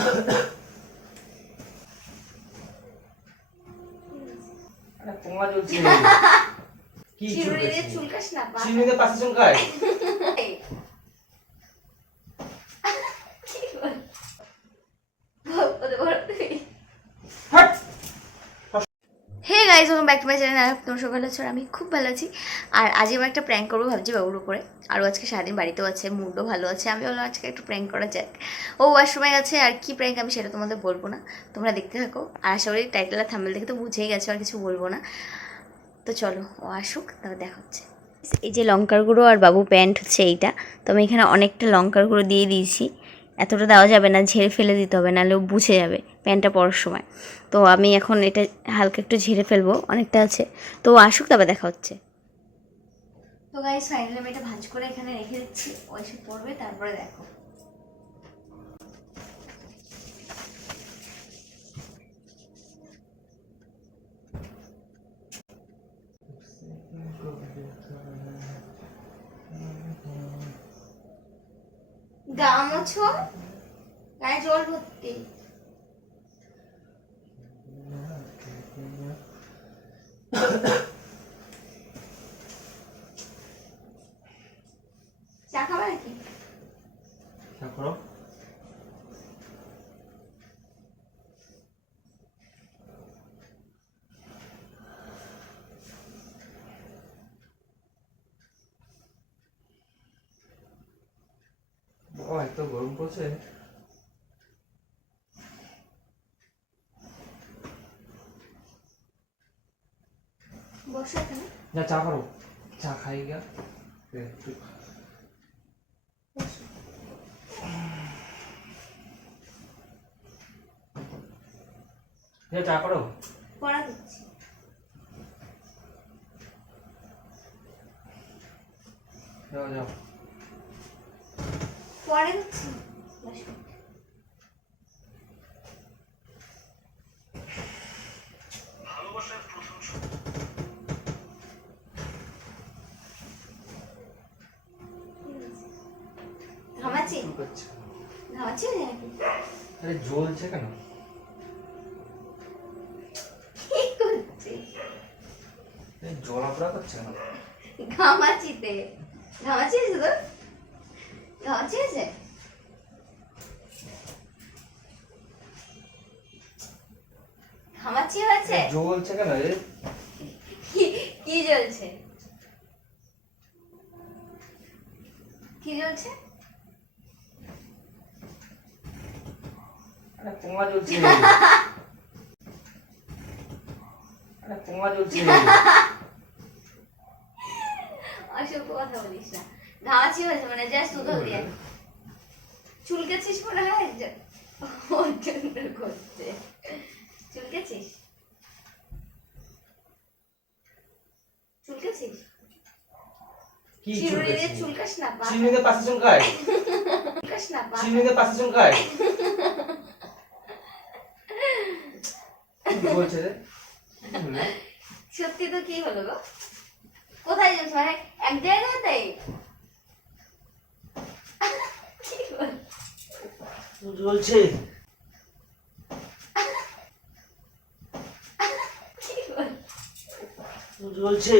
চিরুনি চুলকাস না। চিরুনিতে পাশে চুলকায় কি বল? বল- বল- বল তুই। হাট! Hey guys welcome back to my channel তোমার সকাল আছো আর আমি খুব ভালো আছি। আর আজকে আমি একটা প্র্যাঙ্ক করব ভাবছি বাবুর উপরে। আরও আজকে সারাদিন বাড়িতেও আছে, মুডও ভালো আছে। আমি বললাম আজকে একটু প্র্যাঙ্ক করা যাক। ও ওয়াশরুমে গেছে আর কি প্র্যাঙ্ক আমি সেটা তোমাদের বলব না। তোমরা দেখতে থাকো। আর আশা করি টাইটেল আর থাম্বেল দেখে তো বুঝেই গেছো, আর কিছু বলব না। তো চলো, ও আসুক, তারপর দেখা হচ্ছে। এই যে লঙ্কার গুঁড়ো আর বাবু প্যান্ট হচ্ছে এইটা। তো আমি এখানে অনেকটা লঙ্কার গুঁড়ো দিয়ে দিয়েছি। এতটা দেওয়া যাবে না, ঝেড়ে ফেলে দিতে হবে, নাহলে ও বুঝে যাবে প্যান্টটা পরার সময়। তো আমি এখন এটা হালকা একটু ঝেড়ে ফেলব, অনেকটা আছে। তো আসুক তবে দেখা হচ্ছে। তো গাইস ফাইনালি আমি এটা ভাঁজ করে এখানে রেখে দিচ্ছি ওই সে পড়বে, তারপরে দেখো। গা মোছো গায়ে জল ভর্তি চা খাবে নাকি চা করো। বাবা, এত পড়ছে যা চা করো। চা খাই গা। চা করো। পড়া দিচ্ছি। যাও যাও। পরে দিচ্ছি? ঘামাচ্ছি আরে জ্বলছে কেন? কি করছি? কেন? ঘামাচ্ছিতে ঘামাচ্ছি আছে তো? ঘামাচ্ছি আছে হয়েছে? জ্বলছে কেন রে? কি জ্বলছে? কি জ্বলছে? আরে পোঙা জ্বলছে আরে পোঙা জ্বলছে অসভ্য কথা বলিস না। ঘামাচ্ছি হয়েছে মানে জাস্ট দুধ দিয়ে। চুলকেছিস মনে হয় যে- ওর জন্য করছে চুলকেছিস? চুলকেছিস? কি চিরুনি চুলকাস না পা পাশে চুলকায়? চুলকাস না পা পাশে চুলকায়? বলছে রে? সত্যি তো কি হলো গো? কোথায় যাচ্ছ মানে এক জায়গাতে? কি বল জ্বলছে কি বল জ্বলছে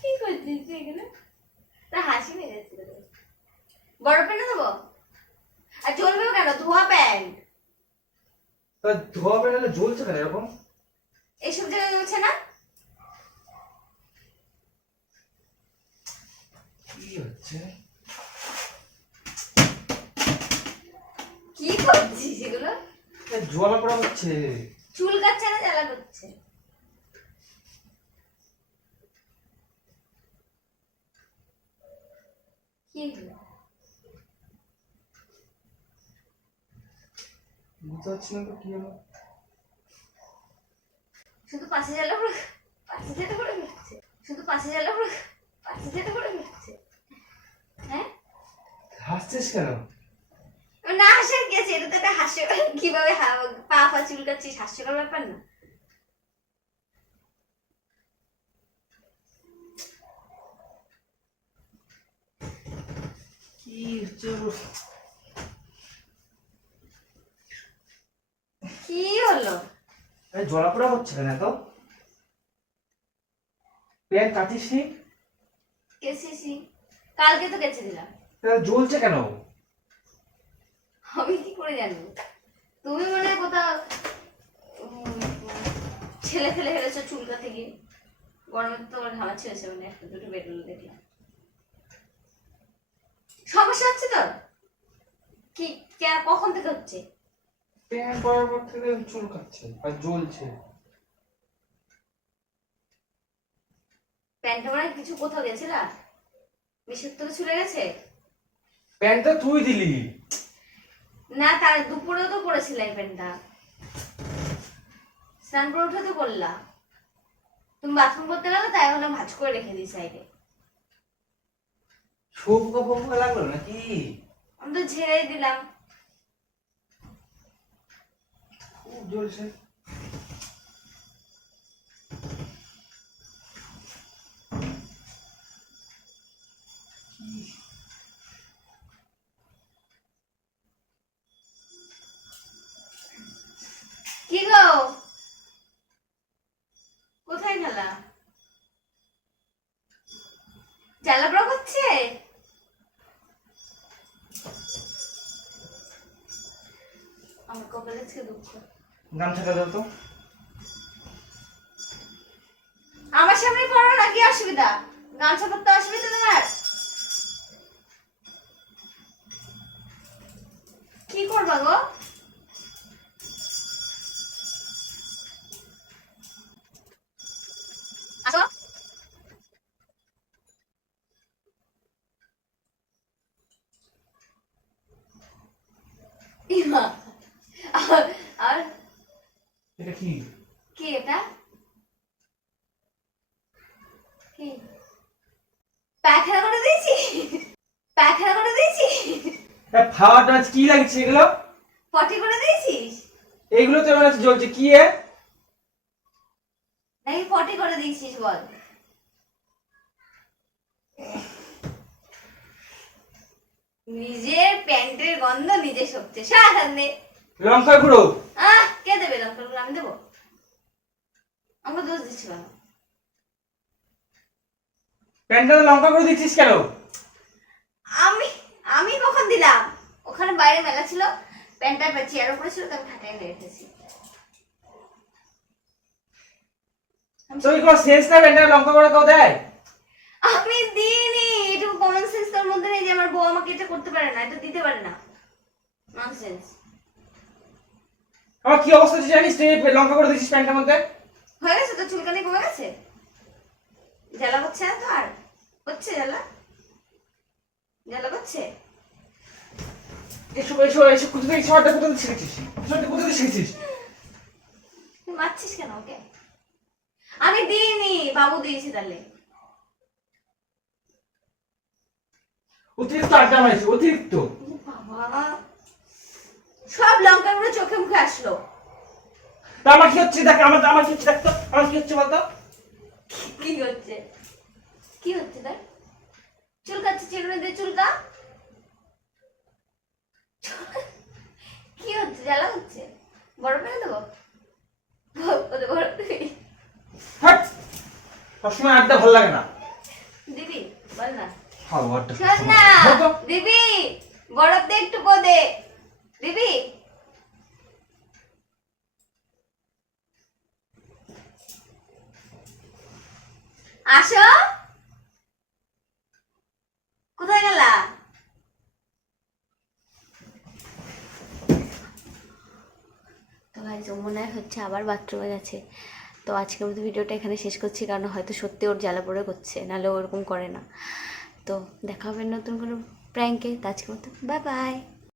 কি করছিস এখানে? তা হাসি মেরে যাচ্ছে। বড় প্যান্ট দেবো আর চলবে কেন? ধোয়া প্যান্ট তা ধোয়া বেড়ালে জ্বলছে কেন এরকম? এইসব জায়গায় চলছে না? কি হচ্ছে? কি করছিস এগুলো? জ্বালা পোড়া হচ্ছে। চুল কাচ্ছে না জ্বালা করছে কি হলো বুঝতে পারছি না তো কি হলো? শুধু পাশে জ্বালা করে পাশে করে ফিরছে শুধু পাশে জ্বালা করে পাশে ফিরছে হ্যাঁ? হাসছিস কেন? না হাসার কি আছে? এটা তো একটা হাস্য কীভাবে পা পা চুলকাচ্ছিস? হাস্যকর ব্যাপার না। কি হচ্ছে হলো জলাপোড়া হচ্ছে কেন এত? প্যান্ট কাটিস নি? কেসেছি কালকে তো কেচে দিলাম। তাহলে জ্বলছে কেন? আমি কি করে জানব? তুমি মনে হয় কোথাও ছেলে ফেলে ফেলেছো চুলকা থেকে গরমে তো তোমার ঘামা ছেড়েছে মানে একটা দুটো বেরোলো দেখলাম। সমস্যা হচ্ছে তো? কি কখন থেকে হচ্ছে? প্যান্ট পরার পর থেকে চুল আর জ্বলছে। প্যান্টটা মানে কিছু কোথাও গেছিলা মিশের থেকে ছুলে গেছে? প্যান্টটা তুই দিলি। না তার দুপুরেও তো পরেছিলে এই প্যান্টটা। স্নান করে উঠে তো করলা তুমি বাথরুম করতে গেলে তাই ভাবলাম ভাজ করে রেখে দিই সাইডে শুকনো ফোকা লাগল নাকি? আমি তো ছেড়েই দিলাম। খুব জ্বলছে গামছাটা দাও তো? আমার সামনে পড়ো না কি অসুবিধা গামছা তো অসুবিধা তোমার। কি করবা গো আসো ইমা আর আর এটা কি কি এটা কি পায়খানা করে দিয়েছি? পায়খানা করে দিয়েছি? খাওয়ার টাচ কি লাগছে এগুলো? পটি করে দিয়েছিস? এইগুলো তো মনে হচ্ছে জ্বলছে কি এ? নাকি পটি করে দিয়েছিস বল? নিজের প্যান্টের গন্ধ নিজে সবচেয়ে সাহায্যে লঙ্কা গুঁড়ো? আহ কে দেবে লঙ্কা গুঁড়ো? আমি দেবো। আমাকে দোষ দিচ্ছি কেন? প্যান্টটা লঙ্কা গুঁড়ো দিচ্ছিস কেন? আমি আমি কখন দিলাম? ওখানে বাইরে মেলা ছিল প্যান্টটা চেয়ার উপরে ছিল তাকে খাটাই নিয়ে রেখেছি তুই কোনো সেন্স না প্যান্টটা লঙ্কা গুঁড়ো কেউ দেয়? আমি দিইনি এটুকু কমন সেন্স তোর মধ্যে নেই যে আমার বউ আমাকে এটা করতে পারে না এটা দিতে পারে না। ননসেন্স আমার কি অবস্থা তুই জানিস? তুই লঙ্কা গুঁড়ো দিচ্ছিস প্যান্টের মধ্যে? হয়ে গেছে তো? চুলকানি কমে গেছে? জ্বালা হচ্ছে না তো আর? হচ্ছে জ্বালা? জ্বালা করছে? এসব এসব এসব কোথা থেকে শর্টটা কোথা থেকে শিখেছিস শর্টটা কোথা থেকে শিখেছিস তুই মারছিস কেন ওকে? আমি দিইনি বাবু দিয়েছি তাহলে। অতিরিক্ত আড্ডা মারিস অতিরিক্ত। বাবা। সব লঙ্কা গুলো চোখে মুখে আসলো। আমার কি হচ্ছে? দেখ আমার আমার কি হচ্ছে? দেখ তো আমার কি হচ্ছে বলতো? কি হচ্ছে? কি হচ্ছে তার চুলকাচ্ছে চিরুনি দিয়ে চুলকা। কি হচ্ছে জ্বালা হচ্ছে? বরফ এনে দেবো? বরফ দিবি সবসময় আড্ডা ভালো লাগে না। দিবি বল না। শোন না দিবি বরফ দে একটু পদে দিবি? আসো। কোথায় গেলা? তো গাইজ মনে হচ্ছে আবার বাথরুমে গেছে। তো আজকের মতো ভিডিওটা এখানে শেষ করছি, কারণ হয়তো সত্যি ওর জ্বালা পড়ে করছে, নাহলে ওরকম করে না। তো দেখা হবে নতুন কোনো প্র্যাঙ্কে তো আজকের মতো বাই বাই